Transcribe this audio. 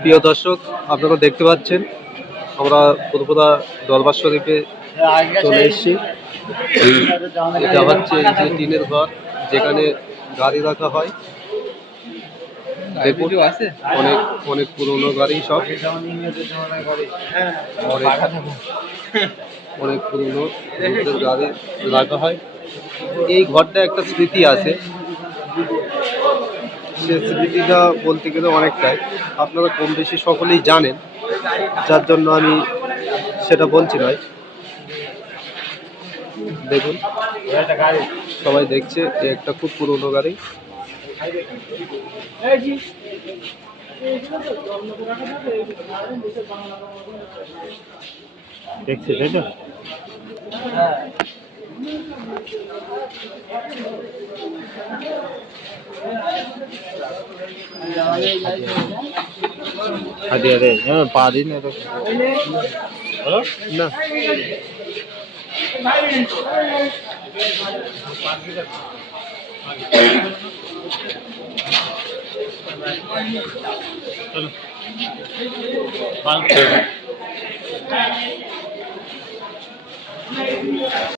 প্রিয় দর্শক, আপনারা দেখতে পাচ্ছেন আমরা ফুরফুরা দরবার শরীফে চলে এসেছি। এটা হচ্ছে এই যে টিনের ঘর, যেখানে গাড়ি রাখা হয়। দেখুন, অনেক অনেক পুরনো গাড়ি, সব অনেক পুরনো গাড়ি রাখা হয়। এই ঘরটা একটা স্মৃতি আছে, সে স্মৃতিটা বলতে গেলে অনেকটাই, আপনারা কম বেশি সকলেই জানেন, যার জন্য আমি সেটা বলছি নয়। দেখুন, সবাই দেখছে একটা খুব পুরনো গাড়ি। দেখছে, তাই তো? अरे अरे पारी ने तो ना चलो